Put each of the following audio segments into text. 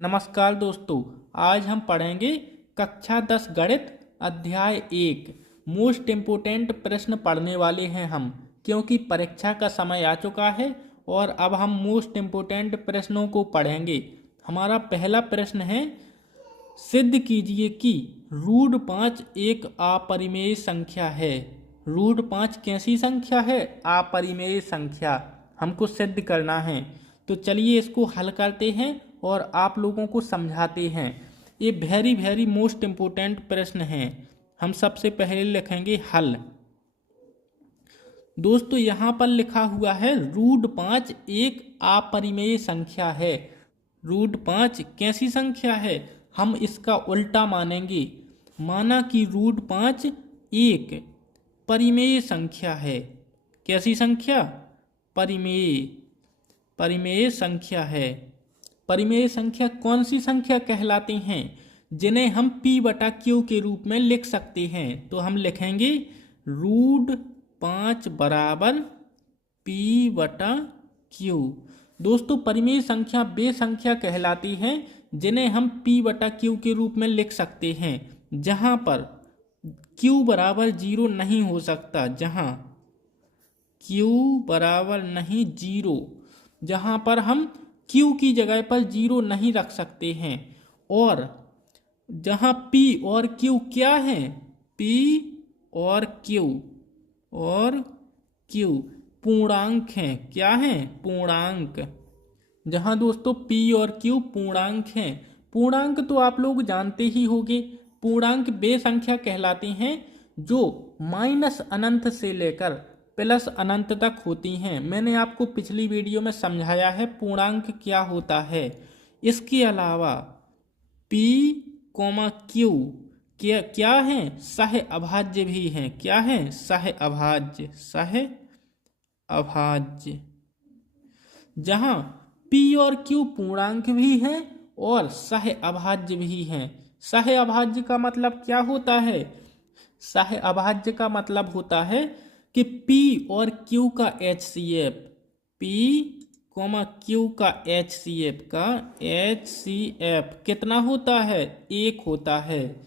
नमस्कार दोस्तों। आज हम पढ़ेंगे कक्षा 10 गणित अध्याय 1। मोस्ट इम्पोर्टेंट प्रश्न पढ़ने वाले हैं हम, क्योंकि परीक्षा का समय आ चुका है और अब हम मोस्ट इम्पोर्टेंट प्रश्नों को पढ़ेंगे। हमारा पहला प्रश्न है, सिद्ध कीजिए कि रूट 5 एक अपरिमेय संख्या है। रूट 5 कैसी संख्या है? अपरिमेय संख्या। हमको सिद्ध करना है, तो चलिए इसको हल करते हैं और आप लोगों को समझाते हैं। ये वेरी मोस्ट इम्पोर्टेंट प्रश्न है। हम सबसे पहले लिखेंगे हल। दोस्तों यहाँ पर लिखा हुआ है रूट 5 एक अपरिमेय संख्या है। रूट 5 कैसी संख्या है? हम इसका उल्टा मानेंगे। माना कि रूट 5 एक परिमेय संख्या है। कैसी संख्या? परिमेय संख्या है। परिमेय संख्या कौन सी संख्या कहलाती हैं? जिन्हें हम p बटा क्यू के रूप में लिख सकते हैं। तो हम लिखेंगे रूट 5 बराबर p बटा क्यू। दोस्तों परिमेय संख्या वे संख्या कहलाती हैं जिन्हें हम p बटा क्यू के रूप में लिख सकते हैं, जहां पर q बराबर 0 नहीं हो सकता। जहां q बराबर नहीं 0, जहां पर हम q की जगह पर 0 नहीं रख सकते हैं। और जहां p और q क्या है? p और q पूर्णांक हैं। क्या हैं? पूर्णांक। जहां दोस्तों p और q पूर्णांक हैं। पूर्णांक तो आप लोग जानते ही होंगे। पूर्णांक वे संख्या कहलाती हैं जो माइनस अनंत से लेकर प्लस अनंत तक होती हैं। मैंने आपको पिछली वीडियो में समझाया है पूर्णांक क्या होता है। इसके अलावा p, q क्या हैं? सह अभाज्य भी हैं। क्या हैं? सह अभाज्य। जहां p और q पूर्णांक भी हैं और सह अभाज्य भी हैं। सह अभाज्य का मतलब क्या होता है? सह अभाज्य का मतलब होता है कि p और q का HCF, p, q का HCF कितना होता है? 1 होता है।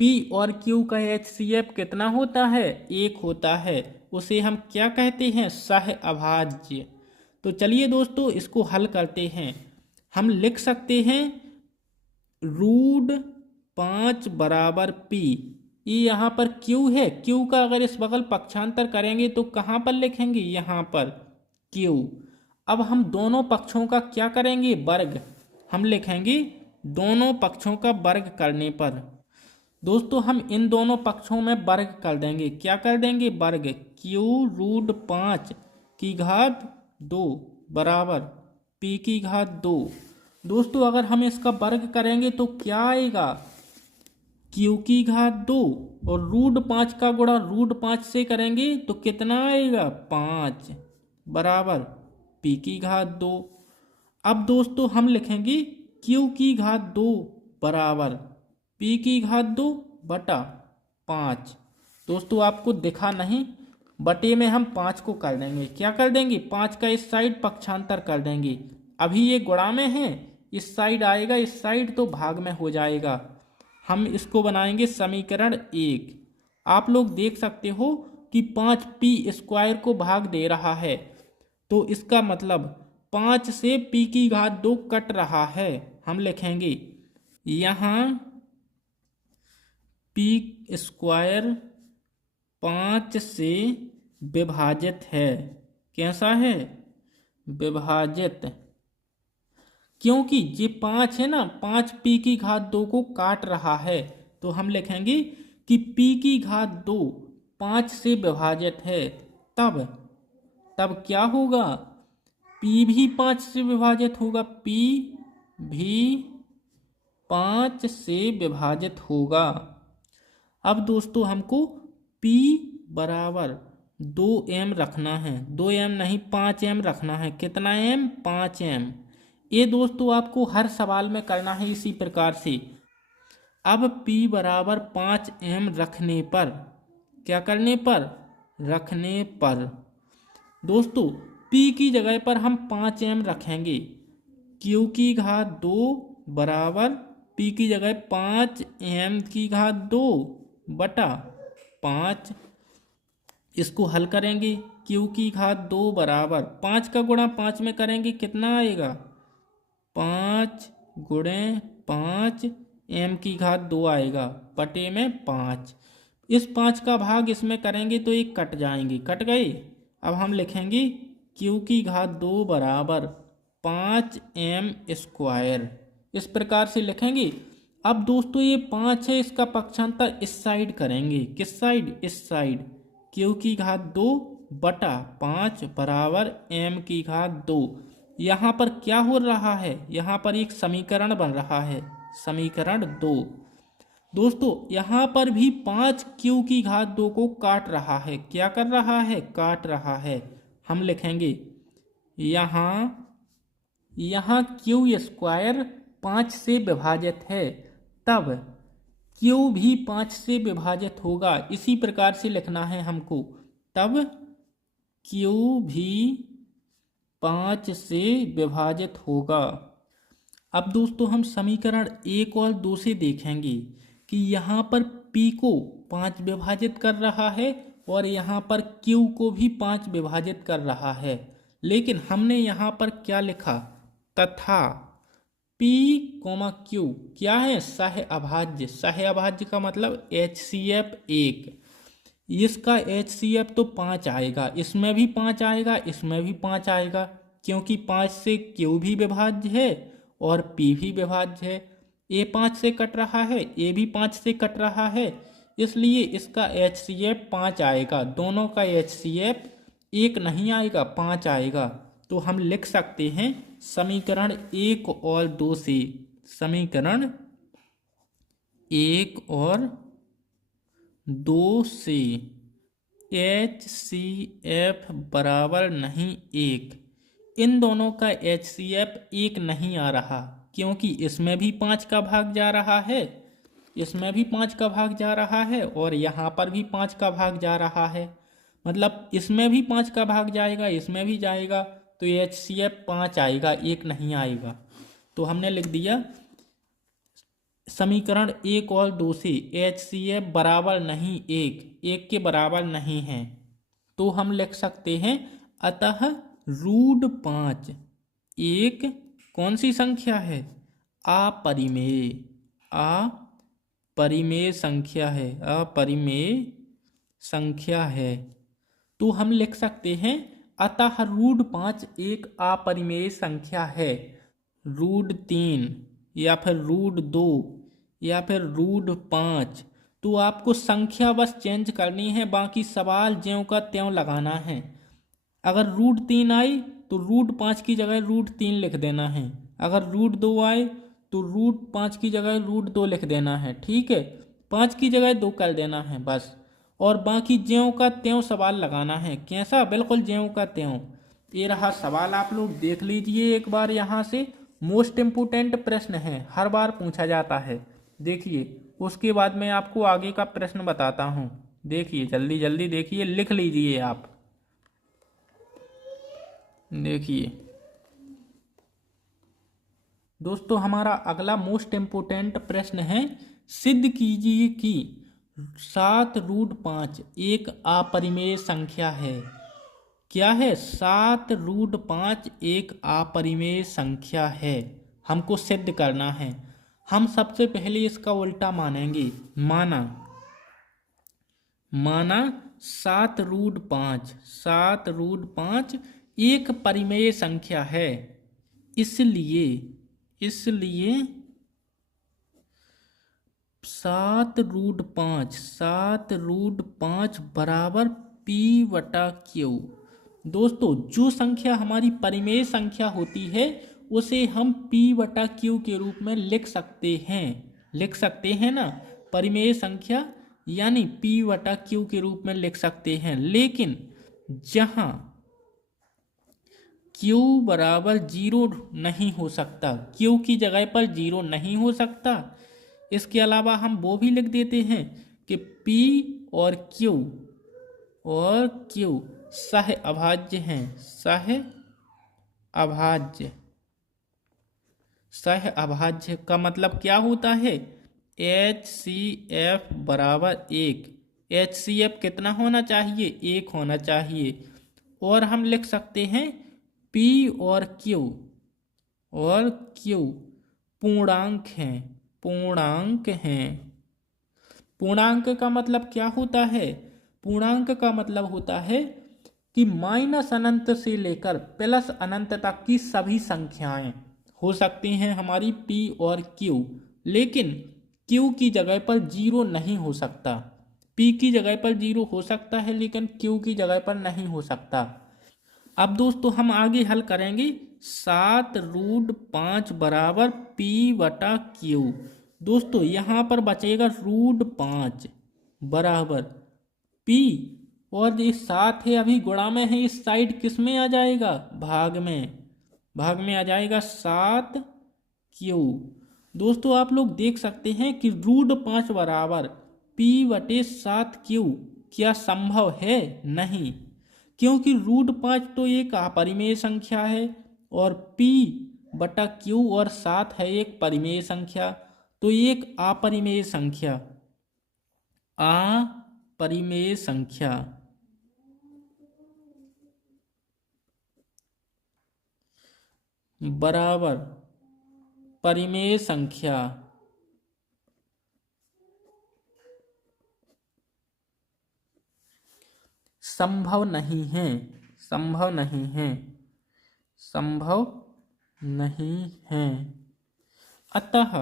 p और q का HCF कितना होता है? 1 होता है। उसे हम क्या कहते हैं? सह अभाज्य। तो चलिए दोस्तों इसको हल करते हैं। हम लिख सकते हैं रूट 5 बराबर p। ये यहाँ पर q है। q का अगर इस बगल पक्षांतर करेंगे तो कहाँ पर लिखेंगे? यहाँ पर q। अब हम दोनों पक्षों का क्या करेंगे? वर्ग। हम लिखेंगे दोनों पक्षों का वर्ग करने पर। दोस्तों हम इन दोनों पक्षों में वर्ग कर देंगे। क्या कर देंगे? वर्ग। q रूट 5 की घात 2 बराबर p की घात 2। दोस्तों अगर हम इसका वर्ग करेंगे तो क्या आएगा? q की घात 2 और रूट 5 का गुणा रूट 5 से करेंगे तो कितना आएगा? 5 बराबर p की घात 2। अब दोस्तों हम लिखेंगे q की घात 2 बराबर p की घात 2 बटा 5। दोस्तों आपको दिखा नहीं, बटे में हम 5 को कर देंगे। क्या कर देंगे? 5 का इस साइड पक्षांतर कर देंगे। अभी ये गुणा में है, इस साइड आएगा, इस साइड तो भाग में हो जाएगा। हम इसको बनाएंगे समीकरण 1। आप लोग देख सकते हो कि 5p² को भाग दे रहा है, तो इसका मतलब 5 से p की घात 2 कट रहा है। हम लिखेंगे यहाँ p² 5 से विभाजित है। कैसा है? विभाजित। क्योंकि ये 5 है ना, 5 p की घात 2 को काट रहा है, तो हम लिखेंगे कि p की घात 2 5 से विभाजित है। तब क्या होगा? p भी 5 से विभाजित होगा। p भी 5 से विभाजित होगा। अब दोस्तों हमको p बराबर 2m रखना है। 2m नहीं 5m रखना है। कितना m? 5m। ये दोस्तों आपको हर सवाल में करना है इसी प्रकार से। अब p बराबर 5m रखने पर, क्या करने पर? रखने पर दोस्तों p की जगह पर हम 5m रखेंगे। q की घात 2 बराबर पी की जगह 5m² बटा 5। इसको हल करेंगे, q² बराबर 5 का गुणा 5 में करेंगे कितना आएगा, 5 गुणे 5m² आएगा बटे में 5। इस 5 का भाग इसमें करेंगे तो ये कट जाएंगे, कट गए। अब हम लिखेंगे q² बराबर 5m²। इस प्रकार से लिखेंगे। अब दोस्तों ये 5 है, इसका पक्षांतर इस साइड करेंगे, किस साइड, इस साइड। q² बटा 5 बराबर m²। यहाँ पर क्या हो रहा है, यहाँ पर एक समीकरण बन रहा है, समीकरण 2। दोस्तों यहाँ पर भी 5q² को काट रहा है, क्या कर रहा है, काट रहा है। हम लिखेंगे यहाँ q² 5 से विभाजित है, तब q भी 5 से विभाजित होगा। इसी प्रकार से लिखना है हमको, तब q भी 5 से विभाजित होगा। अब दोस्तों हम समीकरण 1 और 2 से देखेंगे कि यहाँ पर p को 5 विभाजित कर रहा है और यहाँ पर q को भी 5 विभाजित कर रहा है। लेकिन हमने यहाँ पर क्या लिखा, तथा p, q क्या है, सह अभाज्य। सह अभाज्य का मतलब HCF 1। इसका HCF तो 5 आएगा, इसमें भी 5 आएगा, इसमें भी 5 आएगा, क्योंकि 5 से q भी विभाज्य है और p भी विभाज्य है। a 5 से कट रहा है, a भी 5 से कट रहा है, इसलिए इसका HCF 5 आएगा। दोनों का HCF 1 नहीं आएगा, 5 आएगा। तो हम लिख सकते हैं समीकरण 1 और 2 से, समीकरण 1 और 2 से HCF बराबर नहीं 1। इन दोनों का HCF 1 नहीं आ रहा, क्योंकि इसमें भी 5 का भाग जा रहा है, इसमें भी 5 का भाग जा रहा है और यहाँ पर भी 5 का भाग जा रहा है। मतलब इसमें भी 5 का भाग जाएगा, इसमें भी जाएगा, तो HCF 5 आएगा, 1 नहीं आएगा। तो हमने लिख दिया समीकरण 1 और 2 से HCF बराबर नहीं 1, 1 के बराबर नहीं है। तो हम लिख सकते हैं अतः √5 एक कौन सी संख्या है, अपरिमेय, अपरिमेय संख्या है, अपरिमेय संख्या है। तो हम लिख सकते हैं अतः √5 एक अपरिमेय संख्या है। √3 या फिर √2 या फिर √5। तो आपको संख्या बस चेंज करनी है, बाकी सवाल ज्यों का त्यों लगाना है। अगर √3 आई तो √5 की जगह √3 लिख देना है, अगर √2 आए तो √5 की जगह √2 लिख देना है, ठीक है। 5 की जगह 2 कर देना है बस, और बाकी ज्यों का त्यों सवाल लगाना है। कैसा, बिल्कुल ज्यों का त्यों। ये रहा सवाल, आप लोग देख लीजिए एक बार। यहाँ से मोस्ट इम्पोर्टेंट प्रश्न है, हर बार पूछा जाता है, देखिए। उसके बाद मैं आपको आगे का प्रश्न बताता हूँ, देखिए जल्दी जल्दी देखिए, लिख लीजिए आप। देखिए दोस्तों, हमारा अगला मोस्ट इम्पोर्टेंट प्रश्न है, सिद्ध कीजिए कि 7√5 एक अपरिमेय संख्या है। क्या है, 7√5 एक अपरिमेय संख्या है, हमको सिद्ध करना है। हम सबसे पहले इसका उल्टा मानेंगे, माना 7√5 एक परिमेय संख्या है, इसलिए 7√5 बराबर p/q। दोस्तों जो संख्या हमारी परिमेय संख्या होती है उसे हम p/q के रूप में लिख सकते हैं ना, परिमेय संख्या यानी p/q के रूप में लिख सकते हैं। लेकिन जहां q बराबर 0 नहीं हो सकता, q की जगह पर 0 नहीं हो सकता, इसके अलावा हम वो भी लिख देते हैं कि p और q सह अभाज्य हैं, सह अभाज्य। सह अभाज्य का मतलब क्या होता है? HCF बराबर 1। HCF कितना होना चाहिए? 1 होना चाहिए। और हम लिख सकते हैं P और Q पूर्णांक हैं। पूर्णांक का मतलब क्या होता है? पूर्णांक का मतलब होता है कि माइनस अनंत से लेकर प्लस अनंत तक की सभी संख्याएं हो सकती हैं हमारी P और Q, लेकिन Q की जगह पर 0 नहीं हो सकता। P की जगह पर 0 हो सकता है लेकिन Q की जगह पर नहीं हो सकता। अब दोस्तों हम आगे हल करेंगे 7√5 बराबर P/Q। दोस्तों यहाँ पर बचेगा √5 बराबर P, और ये 7 है अभी गुणा में है, इस साइड किस में आ जाएगा? भाग में आ जाएगा 7Q। दोस्तों आप लोग देख सकते हैं कि √5 बराबर P/7Q क्या संभव है? नहीं, क्योंकि √5 तो एक अपरिमेय संख्या है और P/Q और 7 है एक परिमेय संख्या। तो एक अपरिमेय संख्या बराबर परिमेय संख्या संभव नहीं है। अतः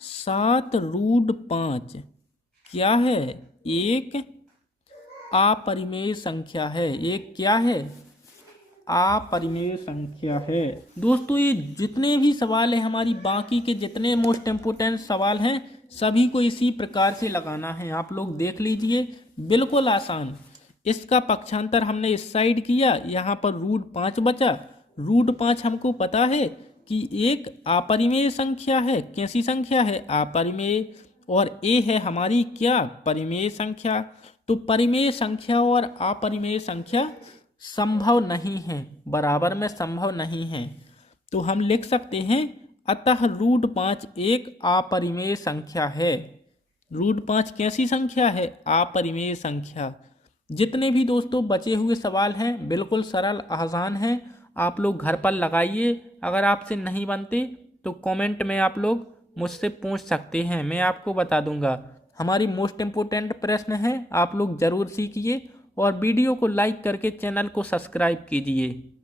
7√5 क्या है? एक अपरिमेय संख्या है। एक क्या है? अपरिमेय संख्या है। दोस्तों ये जितने भी सवाल हैं, हमारी बाकी के जितने मोस्ट इम्पोर्टेंट सवाल हैं, सभी को इसी प्रकार से लगाना है। आप लोग देख लीजिए, बिल्कुल आसान। इसका पक्षांतर हमने इस साइड किया, यहाँ पर √5 बचा। √5 हमको पता है कि एक अपरिमेय संख्या है। कैसी संख्या है? अपरिमेय। और a है हमारी क्या? परिमेय संख्या। तो परिमेय संख्या और अपरिमेय संख्या संभव नहीं है, बराबर में संभव नहीं है। तो हम लिख सकते हैं अतः √5 एक अपरिमेय संख्या है। √5 कैसी संख्या है? अपरिमेय संख्या। जितने भी दोस्तों बचे हुए सवाल हैं बिल्कुल सरल आसान हैं, आप लोग घर पर लगाइए। अगर आपसे नहीं बनते तो कमेंट में आप लोग मुझसे पूछ सकते हैं, मैं आपको बता दूंगा। हमारी मोस्ट इम्पोर्टेंट प्रश्न है, आप लोग ज़रूर सीखिए और वीडियो को लाइक करके चैनल को सब्सक्राइब कीजिए।